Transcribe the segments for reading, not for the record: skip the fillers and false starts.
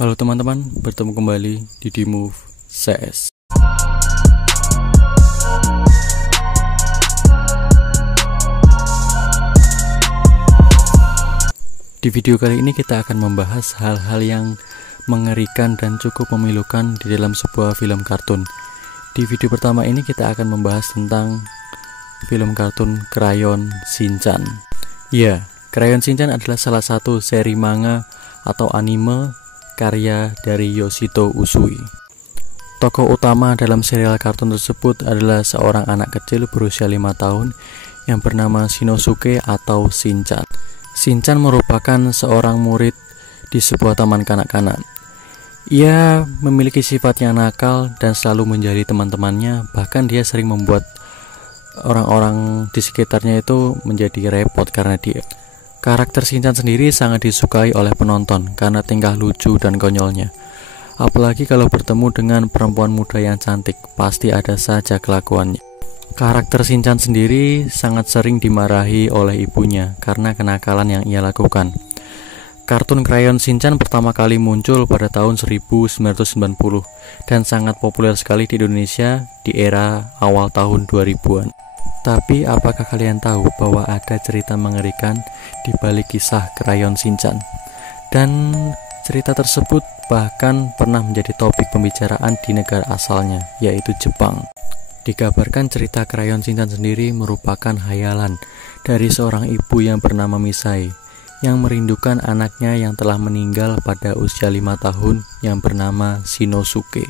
Halo teman-teman, bertemu kembali di Dimove CS. Di video kali ini kita akan membahas hal-hal yang mengerikan dan cukup memilukan di dalam sebuah film kartun. Di video pertama ini kita akan membahas tentang film kartun Crayon Shinchan. Ya, Crayon Shinchan adalah salah satu seri manga atau anime karya dari Yoshito Usui. Tokoh utama dalam serial kartun tersebut adalah seorang anak kecil berusia 5 tahun yang bernama Shinosuke atau Shinchan. Shinchan merupakan seorang murid di sebuah taman kanak-kanak. Ia memiliki sifat yang nakal dan selalu menjadi teman-temannya, bahkan dia sering membuat orang-orang di sekitarnya itu menjadi repot karena dia. Karakter Shinchan sendiri sangat disukai oleh penonton karena tingkah lucu dan konyolnya. Apalagi kalau bertemu dengan perempuan muda yang cantik, pasti ada saja kelakuannya. Karakter Shinchan sendiri sangat sering dimarahi oleh ibunya karena kenakalan yang ia lakukan. Kartun Crayon Shinchan pertama kali muncul pada tahun 1990 dan sangat populer sekali di Indonesia di era awal tahun 2000-an. Tapi apakah kalian tahu bahwa ada cerita mengerikan di balik kisah Crayon Shinchan? Dan cerita tersebut bahkan pernah menjadi topik pembicaraan di negara asalnya, yaitu Jepang. Dikabarkan cerita Crayon Shinchan sendiri merupakan hayalan dari seorang ibu yang bernama Misai, yang merindukan anaknya yang telah meninggal pada usia 5 tahun yang bernama Shinosuke.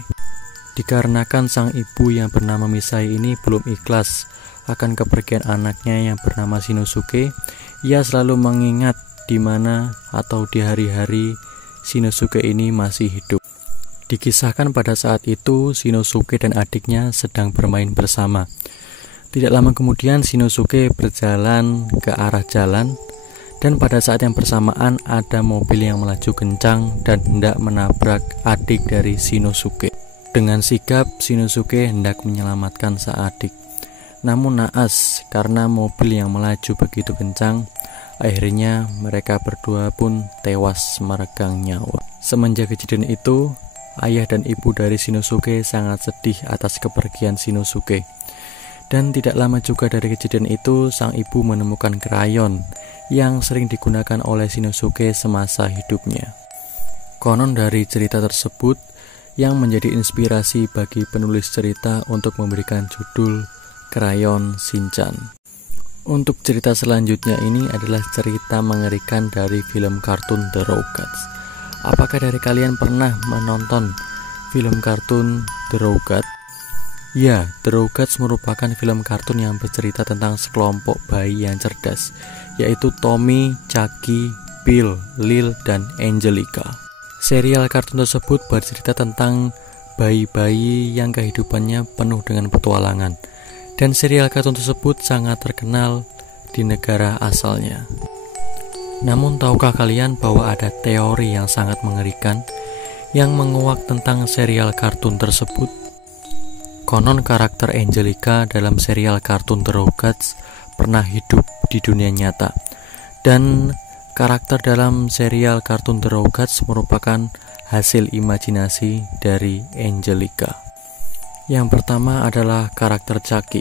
Dikarenakan sang ibu yang bernama Misai ini belum ikhlas akan kepergian anaknya yang bernama Shinosuke, ia selalu mengingat di mana atau di hari-hari Shinosuke ini masih hidup. Dikisahkan pada saat itu Shinosuke dan adiknya sedang bermain bersama. Tidak lama kemudian Shinosuke berjalan ke arah jalan, dan pada saat yang bersamaan ada mobil yang melaju kencang dan hendak menabrak adik dari Shinosuke. Dengan sigap Shinosuke hendak menyelamatkan sang adik. Namun naas, karena mobil yang melaju begitu kencang, akhirnya mereka berdua pun tewas meregang nyawa. Semenjak kejadian itu, ayah dan ibu dari Shinosuke sangat sedih atas kepergian Shinosuke. Dan tidak lama juga dari kejadian itu, sang ibu menemukan krayon yang sering digunakan oleh Shinosuke semasa hidupnya. Konon dari cerita tersebut yang menjadi inspirasi bagi penulis cerita untuk memberikan judul Crayon Shinchan. Untuk cerita selanjutnya ini adalah cerita mengerikan dari film kartun The Rugrats. Apakah dari kalian pernah menonton film kartun The Rugrats? Ya, The Rugrats merupakan film kartun yang bercerita tentang sekelompok bayi yang cerdas, yaitu Tommy, Chucky, Bill, Lil, dan Angelica. Serial kartun tersebut bercerita tentang bayi-bayi yang kehidupannya penuh dengan petualangan. Dan serial kartun tersebut sangat terkenal di negara asalnya. Namun tahukah kalian bahwa ada teori yang sangat mengerikan yang menguak tentang serial kartun tersebut? Konon karakter Angelica dalam serial kartun The Rugrats pernah hidup di dunia nyata. Dan karakter dalam serial kartun The Rugrats merupakan hasil imajinasi dari Angelica. Yang pertama adalah karakter Chucky.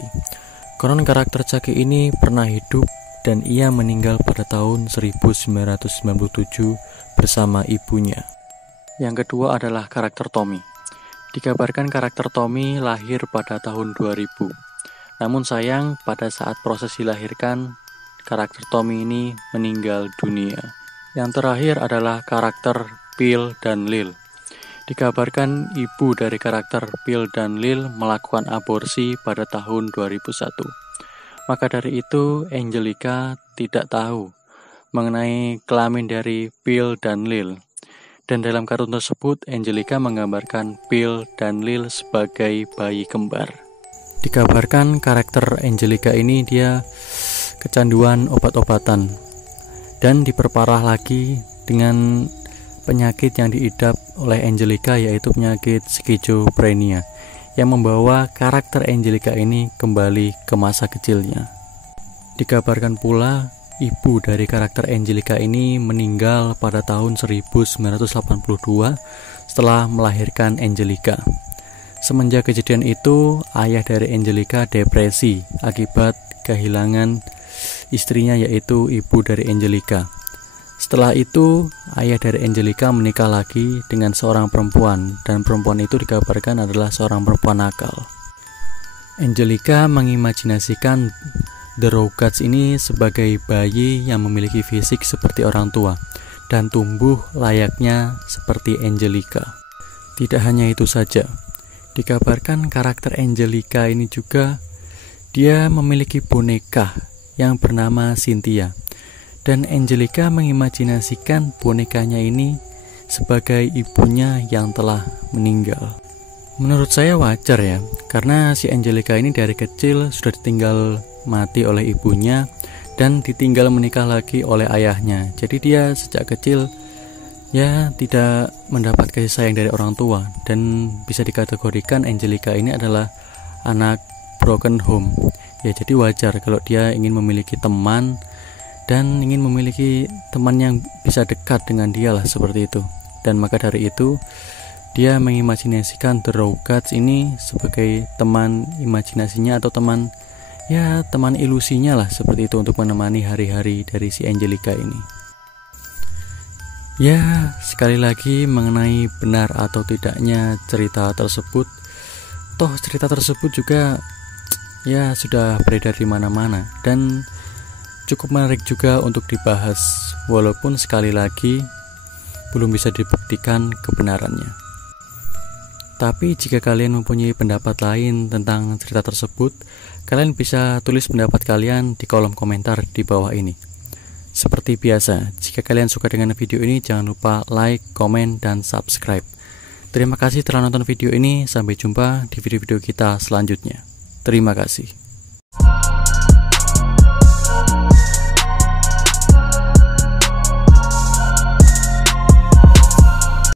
Konon karakter Chucky ini pernah hidup dan ia meninggal pada tahun 1997 bersama ibunya. Yang kedua adalah karakter Tommy. Dikabarkan karakter Tommy lahir pada tahun 2000. Namun sayang, pada saat proses dilahirkan, karakter Tommy ini meninggal dunia. Yang terakhir adalah karakter Bill dan Lil. Dikabarkan ibu dari karakter Bill dan Lil melakukan aborsi pada tahun 2001. Maka dari itu Angelica tidak tahu mengenai kelamin dari Bill dan Lil. Dan dalam kartun tersebut Angelica menggambarkan Bill dan Lil sebagai bayi kembar. Dikabarkan karakter Angelica ini dia kecanduan obat-obatan dan diperparah lagi dengan penyakit yang diidap oleh Angelica, yaitu penyakit skizofrenia yang membawa karakter Angelica ini kembali ke masa kecilnya. Dikabarkan pula ibu dari karakter Angelica ini meninggal pada tahun 1982 setelah melahirkan Angelica. Semenjak kejadian itu, ayah dari Angelica depresi akibat kehilangan istrinya, yaitu ibu dari Angelica. Setelah itu, ayah dari Angelica menikah lagi dengan seorang perempuan, dan perempuan itu dikabarkan adalah seorang perempuan nakal. Angelica mengimajinasikan The Rugrats ini sebagai bayi yang memiliki fisik seperti orang tua dan tumbuh layaknya seperti Angelica. Tidak hanya itu saja, dikabarkan karakter Angelica ini juga dia memiliki boneka yang bernama Cynthia. Dan Angelica mengimajinasikan bonekanya ini sebagai ibunya yang telah meninggal. Menurut saya wajar ya, karena si Angelica ini dari kecil sudah ditinggal mati oleh ibunya dan ditinggal menikah lagi oleh ayahnya. Jadi dia sejak kecil ya tidak mendapat kasih sayang dari orang tua, dan bisa dikategorikan Angelica ini adalah anak broken home. Ya, jadi wajar kalau dia ingin memiliki teman dan ingin memiliki teman yang bisa dekat dengan dia lah, seperti itu. Dan maka dari itu dia mengimajinasikan The Rugrats ini sebagai teman imajinasinya atau teman ilusinya lah, seperti itu, untuk menemani hari-hari dari si Angelica ini. Ya, sekali lagi mengenai benar atau tidaknya cerita tersebut, toh cerita tersebut juga ya sudah beredar di mana-mana dan cukup menarik juga untuk dibahas, walaupun sekali lagi belum bisa dibuktikan kebenarannya. Tapi jika kalian mempunyai pendapat lain tentang cerita tersebut, kalian bisa tulis pendapat kalian di kolom komentar di bawah ini. Seperti biasa, jika kalian suka dengan video ini, jangan lupa like, komen, dan subscribe. Terima kasih telah nonton video ini, sampai jumpa di video-video kita selanjutnya. Terima kasih.